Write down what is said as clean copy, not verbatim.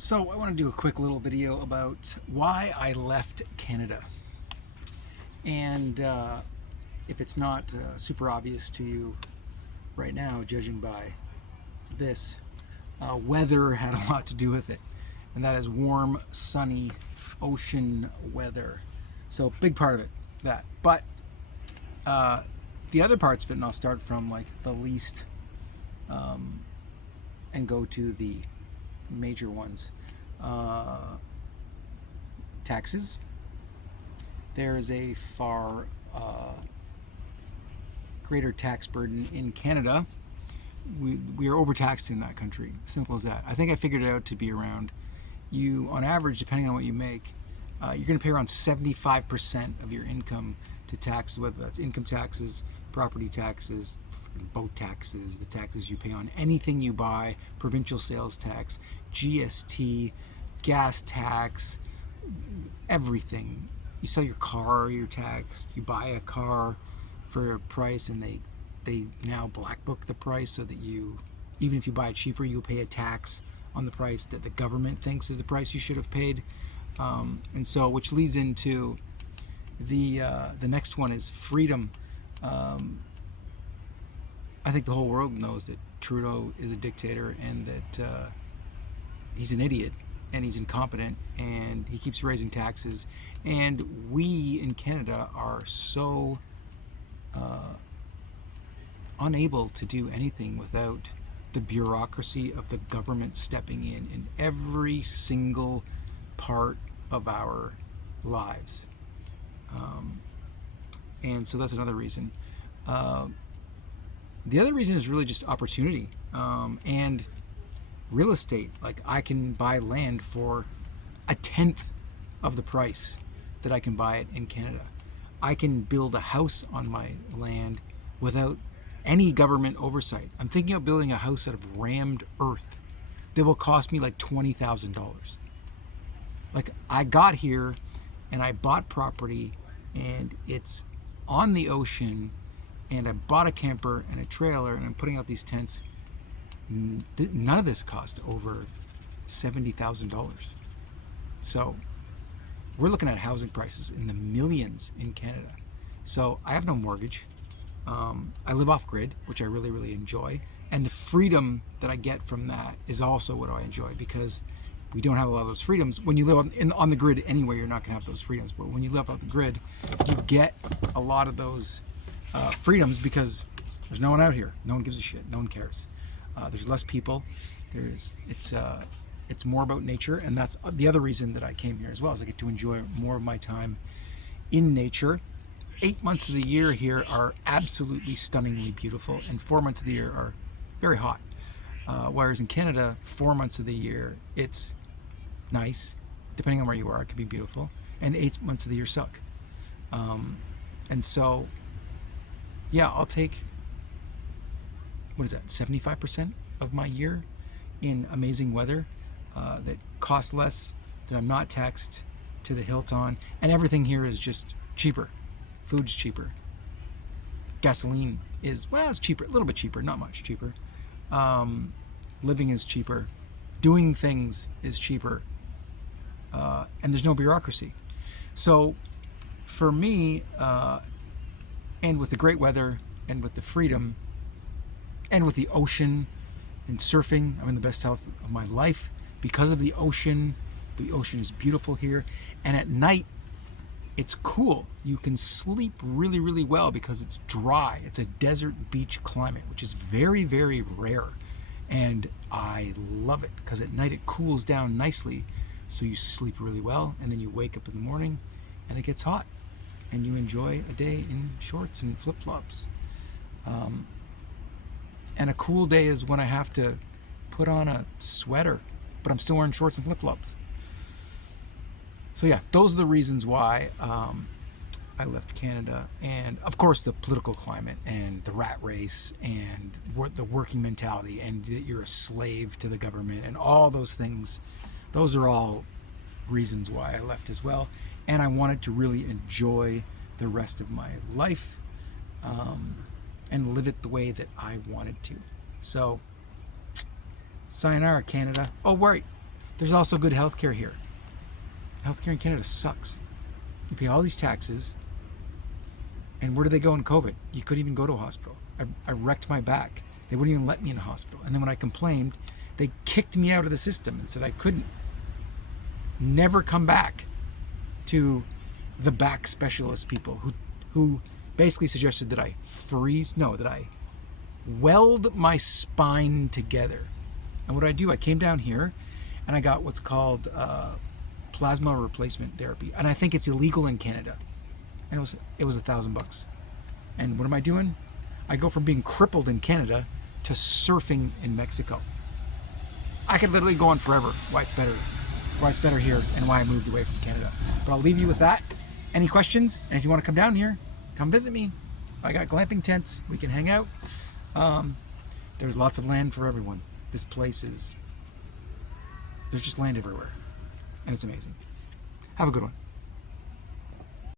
So I want to do a quick little video about why I left Canada. And if it's not super obvious to you right now, judging by this, weather had a lot to do with it. And that is warm, sunny, ocean weather. So big part of it, that. But the other parts of it, and I'll start from like the least and go to the major ones. Taxes. There is a far greater tax burden in Canada. We are overtaxed in that country. Simple as that. I think I figured it out to be around, you on average, depending on what you make, you're going to pay around 75% of your income to taxes, whether that's income taxes, property taxes, boat taxes, the taxes you pay on anything you buy, provincial sales tax, GST, gas tax, everything. You sell your car, you're taxed. You buy a car for a price, and they now black book the price so that you, even if you buy it cheaper, you'll pay a tax on the price that the government thinks is the price you should have paid. And so, which leads into the next one is freedom. I think the whole world knows that Trudeau is a dictator and that he's an idiot and he's incompetent and he keeps raising taxes. And we in Canada are so unable to do anything without the bureaucracy of the government stepping in every single part of our lives. And so that's another reason. The other reason is really just opportunity and real estate. Like, I can buy land for a tenth of the price that I can buy it in Canada. I can build a house on my land without any government oversight. I'm thinking of building a house out of rammed earth that will cost me like $20,000. Like, I got here and I bought property and it's on the ocean, and I bought a camper and a trailer and I'm putting out these tents. None of this cost over $70,000. So we're looking at housing prices in the millions in Canada. So I have no mortgage. I live off grid, which I really, really enjoy. And the freedom that I get from that is also what I enjoy, because we don't have a lot of those freedoms. When you live on the grid anyway, you're not going to have those freedoms. But when you live off the grid, you get a lot of those freedoms because there's no one out here. No one gives a shit. No one cares. There's less people. It's more about nature, and that's the other reason that I came here as well, is I get to enjoy more of my time in nature. 8 months of the year here are absolutely stunningly beautiful, and 4 months of the year are very hot. Whereas in Canada, 4 months of the year, it's nice. Depending on where you are, it can be beautiful. And 8 months of the year suck. And so, yeah, I'll take, 75% of my year in amazing weather that costs less, that I'm not taxed to the hilt on. And everything here is just cheaper. Food's cheaper. Gasoline is, it's cheaper, a little bit cheaper, not much cheaper. Living is cheaper. Doing things is cheaper. And there's no bureaucracy. So for me, and with the great weather and with the freedom and with the ocean and surfing, I'm in the best health of my life because of the ocean. The ocean is beautiful here. And at night, it's cool. You can sleep really, really well because it's dry. It's a desert beach climate, which is very, very rare. And I love it because at night it cools down nicely. So you sleep really well, and then you wake up in the morning and it gets hot. And you enjoy a day in shorts and flip-flops. And a cool day is when I have to put on a sweater, but I'm still wearing shorts and flip-flops. So yeah, those are the reasons why I left Canada. And of course the political climate and the rat race and the working mentality and that you're a slave to the government and all those things. Those are all reasons why I left as well. And I wanted to really enjoy the rest of my life and live it the way that I wanted to. So sayonara, Canada. Oh, right. There's also good healthcare here. Healthcare in Canada sucks. You pay all these taxes, and where do they go in COVID? You couldn't even go to a hospital. I wrecked my back. They wouldn't even let me in a hospital. And then when I complained, they kicked me out of the system and said I couldn't never come back to the back specialist people who basically suggested that I that I weld my spine together. And what I do, I came down here and I got what's called plasma replacement therapy. And I think it's illegal in Canada. And it was $1,000. And what am I doing? I go from being crippled in Canada to surfing in Mexico. I could literally go on forever why it's better here and why I moved away from Canada. But I'll leave you with that. Any questions? And if you want to come down here, come visit me. I got glamping tents. We can hang out. There's lots of land for everyone. This place there's just land everywhere. And it's amazing. Have a good one.